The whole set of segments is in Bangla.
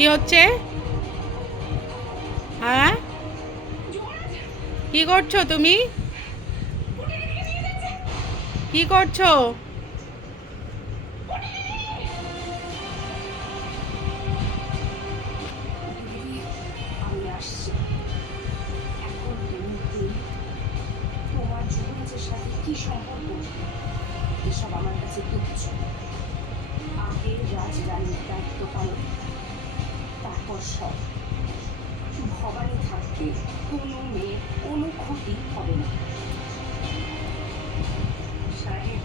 কি হচ্ছে? হ্যাঁ, কি করছো তুমি? কি করছো? আমি আসছি। এখন তুমি তোমার যুবরাজের সাথে কি সম্পর্ক, এসব আমার কাছে তুচ্ছ। আগে রাজরানীর দায়িত্ব পালন, তারপর সব। ভবানী থাকতে কোনো মেয়ের কোনো ক্ষতি হবে না। সাহেব,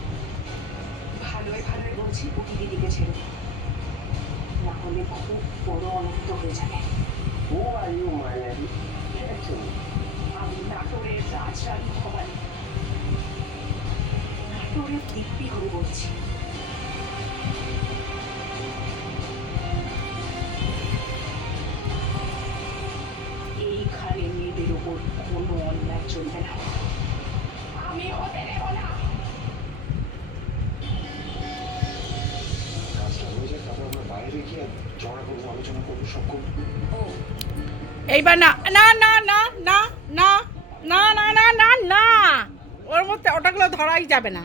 ভালোই ভালোই বলছি পুটি দিদিকে ছেড়ে দাও, না হলে খুব বড় অনর্থ হয়ে যাবে। Who are you, my lady? আমি নাটোরের রাজরানী ভবানী, নাটোরের দিব্যি হয়ে বলছি। এইখানে মেয়েদের ওপর কোনো অন্যায় চলবে না, আমি হতে দেব না। কাজটা হয়ে যায়, তারপর আমরা বাইরে গিয়ে ঝগড়া করবো, আলোচনা করবো, সব করবো। ও এইবার না না না না না না না না না না না, ওর মধ্যে ওটাগুলো ধরাই যাবে না।